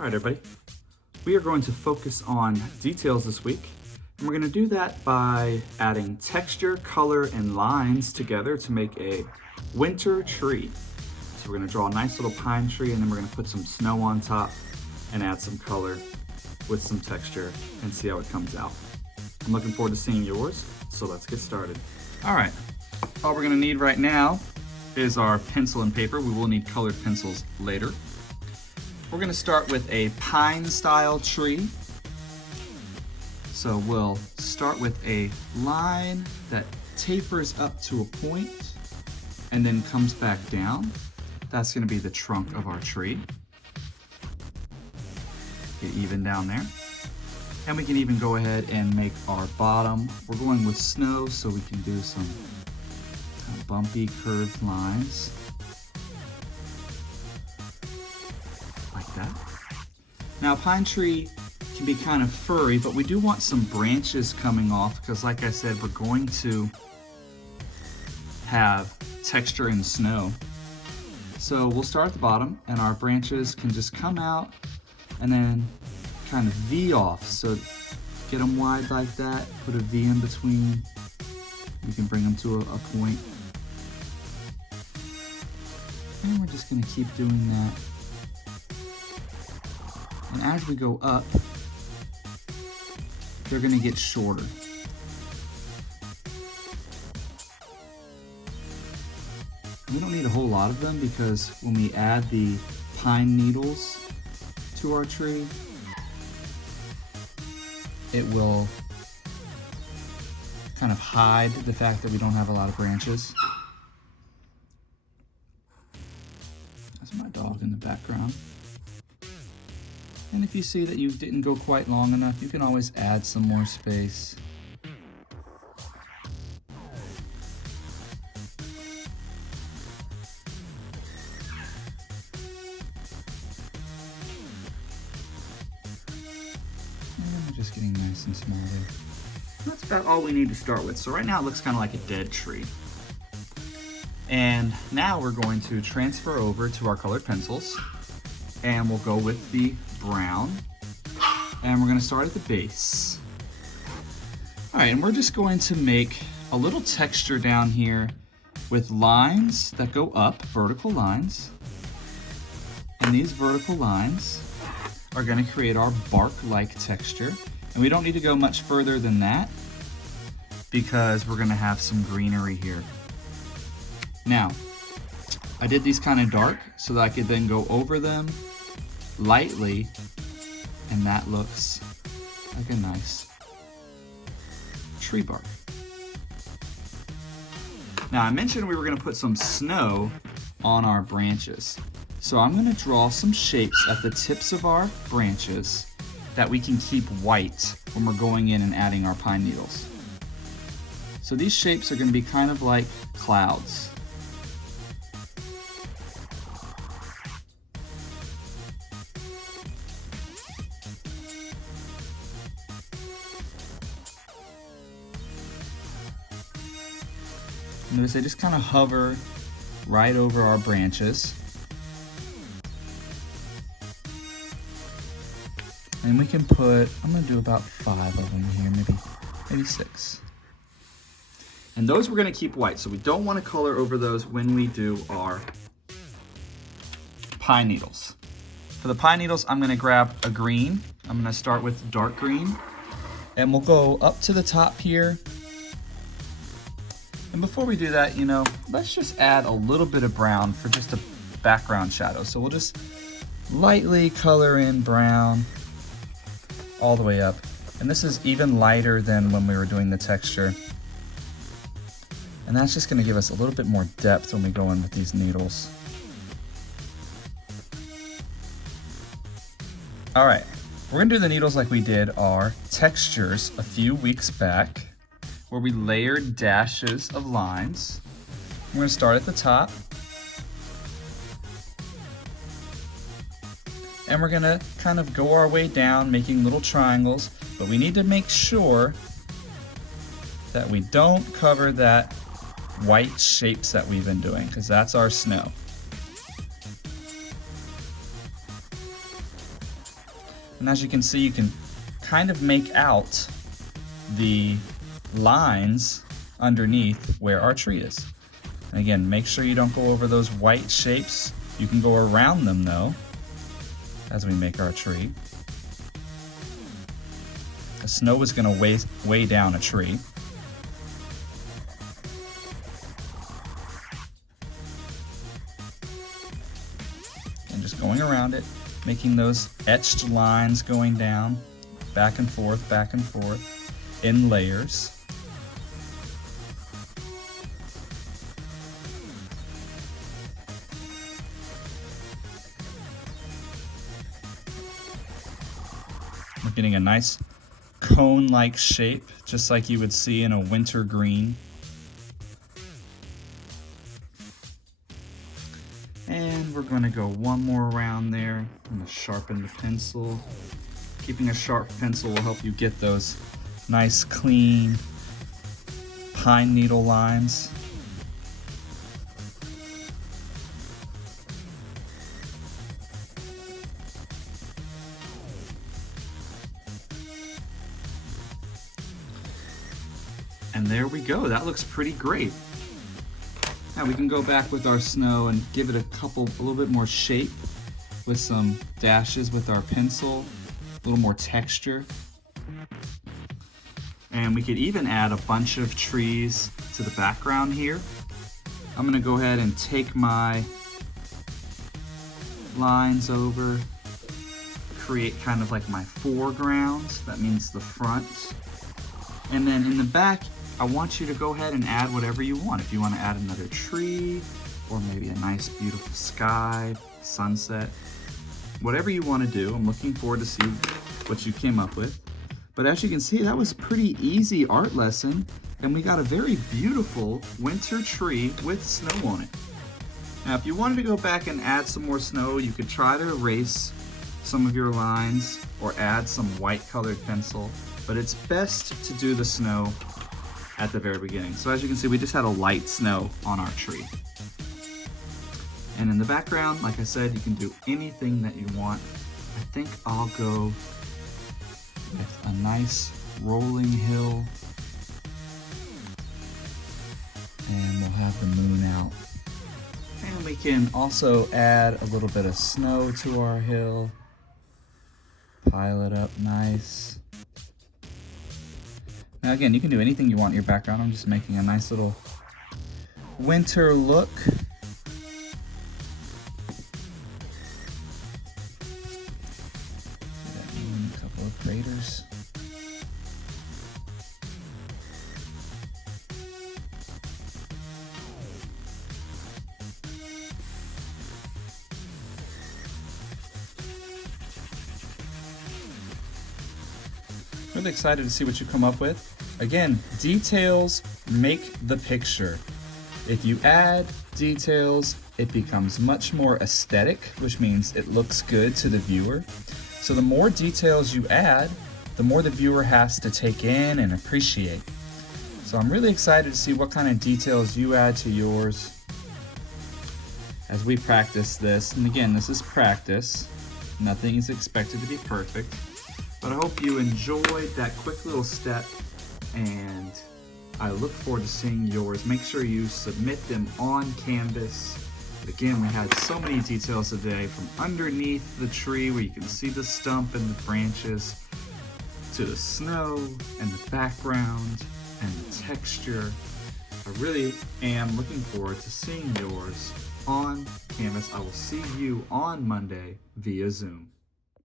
All right, everybody. We are going to focus on details this week, and we're going to do that by adding texture, color, and lines together to make a winter tree. So we're going to draw a nice little pine tree, and then we're going to put some snow on top and add some color with some texture and see how it comes out. I'm looking forward to seeing yours, so let's get started. All right, all we're going to need right now is our pencil and paper. We will need colored pencils later. We're going to start with a pine style tree. So we'll start with a line that tapers up to a point and then comes back down. That's going to be the trunk of our tree. Get even down there. And we can even go ahead and make our bottom. We're going with snow, so we can do some kind of bumpy curved lines. That. Now, a pine tree can be kind of furry, but we do want some branches coming off because, like I said, we're going to have texture in snow. So we'll start at the bottom, and our branches can just come out and then kind of V off. So get them wide like that, put a V in between. You can bring them to a point. And we're just going to keep doing that. And as we go up, they're going to get shorter. We don't need a whole lot of them because when we add the pine needles to our tree, it will kind of hide the fact that we don't have a lot of branches. That's my dog in the background. And if you see that you didn't go quite long enough, you can always add some more space. And we're just getting nice and small there. That's about all we need to start with. So right now it looks kind of like a dead tree. And now we're going to transfer over to our colored pencils. And we'll go with the brown, and we're going to start at the base. All right, and we're just going to make a little texture down here with lines that go up, vertical lines, and these vertical lines are going to create our bark-like texture, and we don't need to go much further than that because we're going to have some greenery here. Now, I did these kind of dark so that I could then go over them lightly, and that looks like a nice tree bark. Now, I mentioned we were going to put some snow on our branches. So I'm going to draw some shapes at the tips of our branches that we can keep white when we're going in and adding our pine needles. So these shapes are going to be kind of like clouds. Notice they just kind of hover right over our branches. And we can put, I'm going to do about 5 of them here, maybe 6. And those we're going to keep white, so we don't want to color over those when we do our pine needles. For the pine needles, I'm going to grab a green. I'm going to start with dark green. And we'll go up to the top here. And before we do that, let's just add a little bit of brown for just a background shadow. So we'll just lightly color in brown all the way up. And this is even lighter than when we were doing the texture. And that's just going to give us a little bit more depth when we go in with these needles. All right, we're going to do the needles like we did our textures a few weeks back, where we layered dashes of lines. We're going to start at the top. And we're going to kind of go our way down, making little triangles, but we need to make sure that we don't cover that white shapes that we've been doing, because that's our snow. And as you can see, you can kind of make out the lines underneath where our tree is. And again, make sure you don't go over those white shapes. You can go around them though, as we make our tree. The snow is going to weigh down a tree. And just going around it, making those etched lines going down, back and forth, in layers. We're getting a nice cone-like shape, just like you would see in a winter green. And we're going to go one more around there. I'm going to sharpen the pencil. Keeping a sharp pencil will help you get those nice, clean pine needle lines. And there we go. That looks pretty great. Now we can go back with our snow and give it a little bit more shape with some dashes with our pencil, a little more texture. And we could even add a bunch of trees to the background here. I'm gonna go ahead and take my lines over, create kind of like my foreground. That means the front. And then in the back, I want you to go ahead and add whatever you want. If you want to add another tree, or maybe a nice beautiful sky, sunset, whatever you want to do. I'm looking forward to see what you came up with. But as you can see, that was pretty easy art lesson, and we got a very beautiful winter tree with snow on it. Now, if you wanted to go back and add some more snow, you could try to erase some of your lines or add some white colored pencil, but it's best to do the snow at the very beginning. So as you can see, we just had a light snow on our tree. And in the background, like I said, you can do anything that you want. I think I'll go with a nice rolling hill. And we'll have the moon out. And we can also add a little bit of snow to our hill. Pile it up nice. Now again, you can do anything you want in your background. I'm just making a nice little winter look. A couple of craters. Really excited to see what you come up with. Again, details make the picture. If you add details, it becomes much more aesthetic, which means it looks good to the viewer. So the more details you add, the more the viewer has to take in and appreciate. So I'm really excited to see what kind of details you add to yours as we practice this. And again, this is practice. Nothing is expected to be perfect. But I hope you enjoyed that quick little step, and I look forward to seeing yours. Make sure you submit them on Canvas. Again, we had so many details today, from underneath the tree where you can see the stump and the branches, to the snow and the background and the texture. I really am looking forward to seeing yours on Canvas. I will see you on Monday via Zoom.